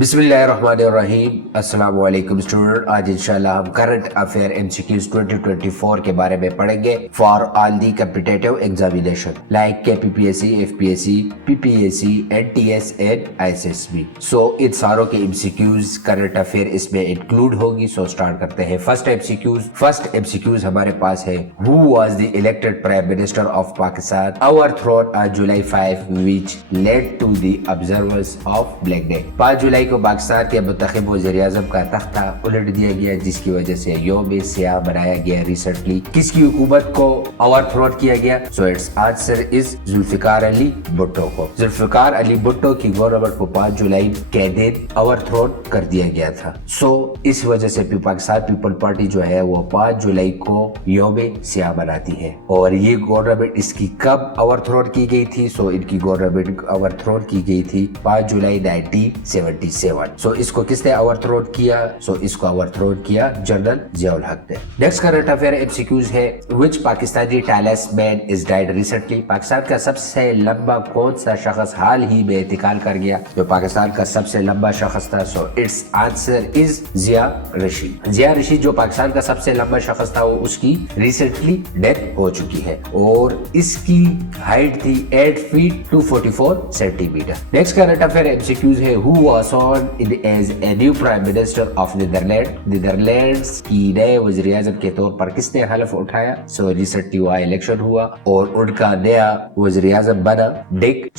बिस्मिल्लाहिर्रहमानिर्रहीम। अस्सलाम वालेकुम स्टूडेंट। आज इंशाल्लाह हम करंट अफेयर एमसीक्यूज 2024 के बारे में पढ़ेंगे for all the competitive examination like KPPSC, FPSC, PPSC, NTS and ISSB. So इन सारों के एमसीक्यूज करंट अफेयर इसमें इंक्लूड होगी। सो स्टार्ट करते हैं। फर्स्ट एमसीक्यूज हमारे पास है, who was the elected prime minister of Pakistan overthrown on July 5 which led to the observers of black day. 5 जुलाई को पाकिस्तान के मुंतखब वज़ीर-ए-आज़म का तख्ता उलट दिया गया, जिसकी वजह से यौम सियाह बनाया गया। रिसेंटली किसकी हुकूमत को ओवरथ्रोन किया गया? So it's answer is Zulfikar Ali Bhutto को। जुल्फिकार अली भुट्टो की गवर्नमेंट को 5 जुलाई के दिन ओवरथ्रोन कर दिया गया था। सो इस वजह से पाकिस्तान पीपल पार्टी जो है वो 5 जुलाई को यौम सियाह मनाती है। और ये गवर्नमेंट इसकी कब ओवरथ्रोन की गई थी? सो इनकी गवर्नमेंट ओवरथ्रोन की गई थी 5 जुलाई 1977। सो इसको किसने ओवरथ्रोन किया? सो इसको ओवरथ्रोन किया जनरल जियाउल हक ने। नेक्स्ट करंट अफेयर एमसीक्यूज है, which Pakistani talent man is died recently. Pakistan का सबसे लंबा कौन सा शख्स हाल ही में इंतकाल कर गया? जो पाकिस्तान का सबसे लंबा शख्स था, सो इट्स आंसर इज जिया रशीद। जिया रशीद जो पाकिस्तान का सबसे लंबा शख्स था, वो उसकी रिसेंटली डेथ हो चुकी है और इसकी हाइट थी 8 feet 244 centimeter. Next current affair MCQs है, who was in as a new prime minister of Netherlands की नए वज़ीर-ए-आज़म के तौर पर किसने हलफ उठाया? सो रिसेंटली वहाँ इलेक्शन हुआ और उनका नया वज़ीर-ए-आज़म बना डिक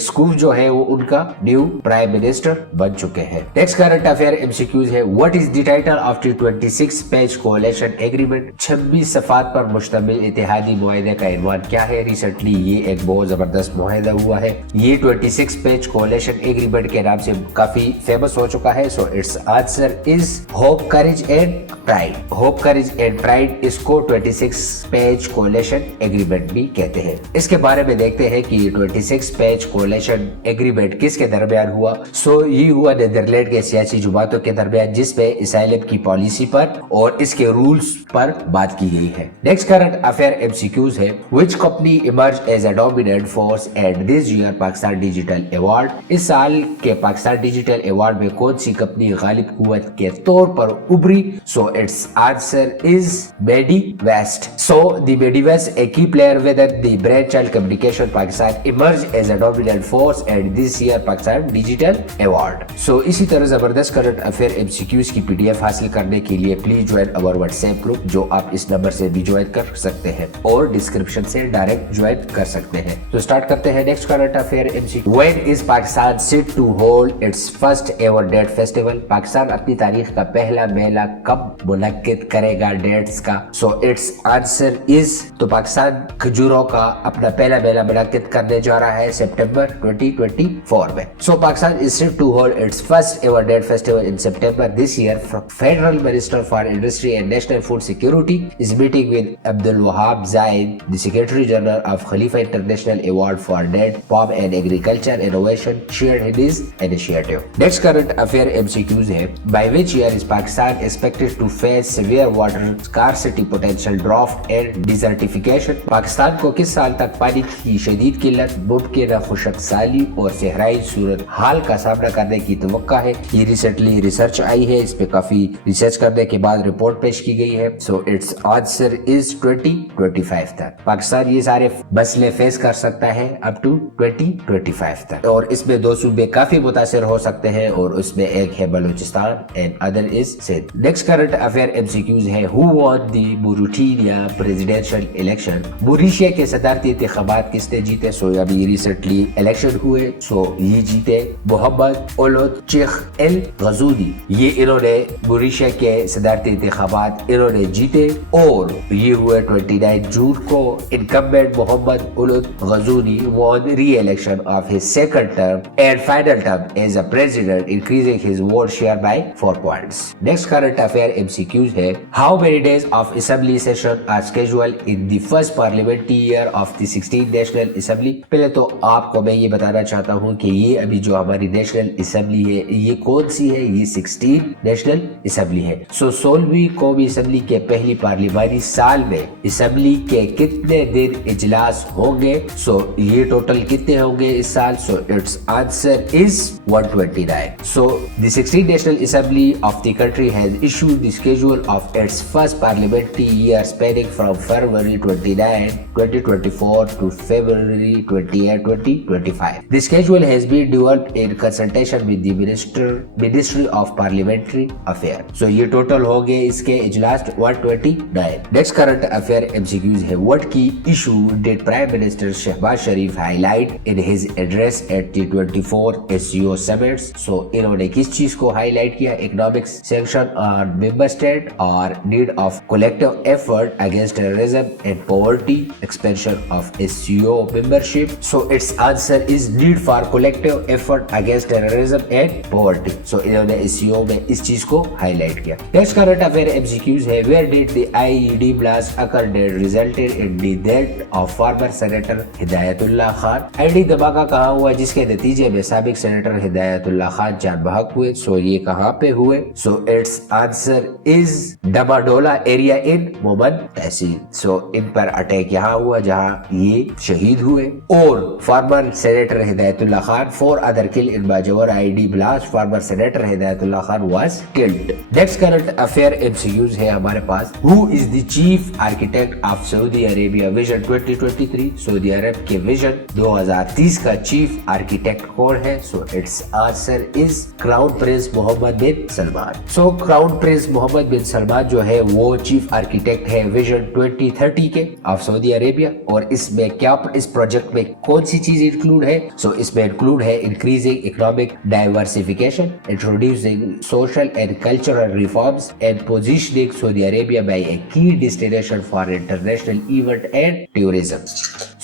स्कूफ जो है वो उनका न्यू प्राइम मिनिस्टर बन चुके हैं। नेक्स्ट करंट अफेयर एमसीक्यूज है, what is the title of the 26 page कोalition agreement. 26 सफ़ात पर मुश्तमिल इत्तेहादी मुआहदे का इनवान क्या है? रिसेंटली ये एक बहुत जबरदस्त मुआहदा हुआ है। ये 26 पेज कोalition एग्रीमेंट के नाम से काफी फेमस हो चुका है। So it's answer is hope courage and pride. Hope courage and pride इसको 26 पेज कोalition एग्रीमेंट भी कहते हैं। इसके बारे में देखते हैं कि 26 पेज कोalition एग्रीमेंट किसके दरमियान हुआ। सो ये हुआ नीदरलैंड के सियासी जमातों के दरमियान, जिसपे इसाइलम की पॉलिसी पर और इसके रूल्स पर बात की गई है। नेक्स्ट करंट अफेयर एमसीक्यूज है, which company emerge as a dominant force at this year Pakistan digital award. इस साल के पाकिस्तान डिजिटल अवार्ड में कौन सी कंपनी गालिब कुव्वत के तौर पर उभरी? सो इट्स आंसर इज मेडीवेस्ट। सो द मेडीवेस्ट a key player within the brainchild communication Pakistan emerged as a dominant force at this year Pakistan Digital Award। सो इसी तरह जबरदस्त करंट अफेयर एमसीक्यूज की पीडीएफ हासिल करने के लिए please join our WhatsApp group, जो आप इस नंबर से भी ज्वाइन कर सकते हैं और डिस्क्रिप्शन से डायरेक्ट ज्वाइन कर सकते हैं। तो स्टार्ट करते हैं next current affair MCQ. When is Pakistan set to hold its first ever date festival. Pakistan अपनी तारीख का पहला मेला कब मुनक्किद करेगा? डेट्स का। सो इट्स आंसर इज, तो पाकिस्तान खजूरों का अपना पहला मेला मुनक्किद करने जा रहा है सितंबर 2024 में। So Pakistan is set to hold its first ever date festival in September this year. Federal minister for industry and national food security is meeting with Abdul Wahab Zayed, the secretary general of Khalifa International Award for date palm and agriculture innovation, shared his initiative। Next current affair MCQs है, by which year is Pakistan expected to face severe water scarcity, potential drought and desertification। Pakistan को किस साल तक पानी की शदीद किल्लत, मुमकिन खुशक साली और सहराई सूरत हाल का सामना करने की तवक्का है? ये रिसेंटली रिसर्च आई है, इस पे काफी रिसर्च करने के बाद रिपोर्ट पेश की गई है। सो इट्स आंसर इज 2025 तक पाकिस्तान ये सारे मसले फेस कर सकता है अप टू 2025 तक। और इसमें 2 सूबे काफी मुतासिर हो सकते हैं और उसमें एक है Balochistan and other is Sindh. Next current affair MCQs है, who won the Mauritania presidential election. Mauritania के सदारती इंतखाबात किसने जीते? सो अभी रिसेंटली इलेक्शन हुए। सो ये जीते मोहम्मद ओलद चेख एल गजूदी। ये इन्होंने मोरिशिया के सदारती इंतखाबात इन्होंने जीते और ये हुए 29 जून को। इनकम्बेंट मोहम्मद ओलद गजूदी won re-election of his second term and final term as a president, increasing his vote share by 4 points। Next current affair MCQs है, how many days of assembly session are scheduled in the first parliamentary year of the 16th National Assembly। पहले तो आपको मैं ये बताना चाहता हूँ कि ये अभी जो हमारी नेशनल असेंबली है ये कौन सी है? ये 16 नेशनल असेंबली है। सो 16वीं कौमी असेंबली के पहली पार्लिमानी साल में असेंबली के कितने दिन इजलास होंगे? सो ये टोटल कितने होंगे इस साल? So it's answer is 1 29. So the 16th National Assembly of the country has issued the schedule of its first parliamentary year spanning from February 29, 2024 to February 28, 2025. The schedule has been developed in consultation with the Ministry of Parliamentary Affairs. So ये total हो गए इसके इजलास 129. Next current affair MCQs है. What key issue did Prime Minister Shehbaz Sharif highlight in his address at the 24 SCO summits? So इन्होंने किस चीज को highlight किया? Economic sanction on member state or need of collective effort against terrorism and poverty, expansion of SCO membership. So its answer is need for collective effort against terrorism and poverty. So इन्होंने SCO में इस चीज को highlight किया. Next current affair MCQs है. Where did the IED blast occur that resulted in the death of former Senator Hidayatullah Khan? IED धमाका कहाँ हुआ जिसके नतीजे में साबिक सेनेटर हिदायतुल्लाह खान जान बहक हुए? सो ये कहाँ पे हुए? So it's answer is Dabadola area in Mohmand tehsil. So इन पर अटैक यहाँ हुआ जहाँ ये शहीद हुए. और former senator Hidayatullah Khan, 4 other killed in Bajawar IED blast. Former Senator Hidayatullah Khan was killed. Next current affair MCQs है हमारे पास. Who is the chief architect of Saudi Arabia Vision 2023? Saudi Arab के विजन 2030 का चीफ आर्किटेक्ट कौन है? So it's answer is crown prince Mohammed bin Salman. So crown prince Mohammed bin Salman जो है वो chief architect है vision 2030 के of Saudi Arabia. और इसमें क्या इस प्रोजेक्ट में कौन सी चीज इंक्लूड है? सो इसमें इंक्लूड है increasing economic diversification, introducing social and cultural reforms and positioning Saudi Arabia by a key destination for international event and tourism.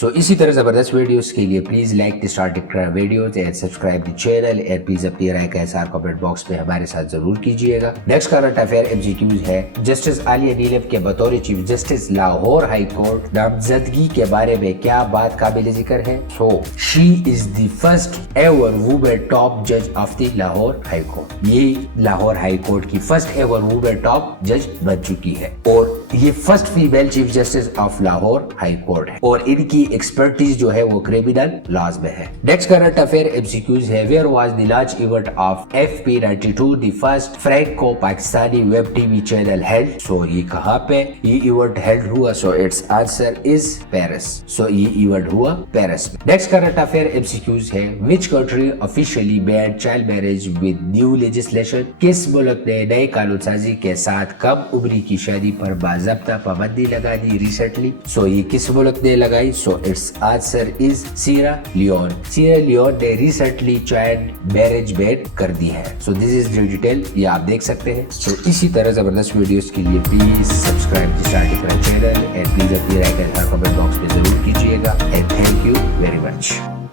So इसी तरह जबरदस्त वीडियोस के लिए please like the starting videos and subscribe the channel and please अपनी राय का इज़हार comment box में हमारे साथ जरूर कीजिएगा. नेक्स्ट करंट अफेयर MCQs है. जस्टिस आलिया नीलम के बतौर chief justice Lahore high court नामजदगी के बारे में क्या बात काबिल जिक्र है? So she is the first ever women top जज of the Lahore high court. ये लाहौर हाई कोर्ट की फर्स्ट एवर वुमेन टॉप जज बन चुकी है और ये first female chief justice of Lahore high court है और इनकी एक्सपर्टीज जो है वो क्रिमिनल लॉज में है. नेक्स्ट करंट अफेयर MCQs है. Where was the launch event of FP92 the first Franco Pakistani web TV channel held? So ये कहाँ पे ये इवेंट हेल्ड हुआ? So it's answer is Paris. So ये इवेंट हुआ पेरिस में. नेक्स्ट करंट अफेयर MCQs है. Which country officially ban child marriage with new legislation? किस मुल्क ने नए कानून साजी के साथ कम उम्री की शादी पर बाज़ाब्ता पाबंदी लगा दी रिसेंटली? सो ये किस मुल्क ने लगाई? So it's answer is Sira Leone. Sira Leone ने रिसेंटली चाइल्ड मैरिज बैन कर दी है. So this is the detail, ये आप देख सकते हैं. सो इसी तरह जबरदस्त वीडियोस के लिए please subscribe the starting channel and please अपनी राय का कमेंट बॉक्स में जरूर कीजिएगा. And thank you very much.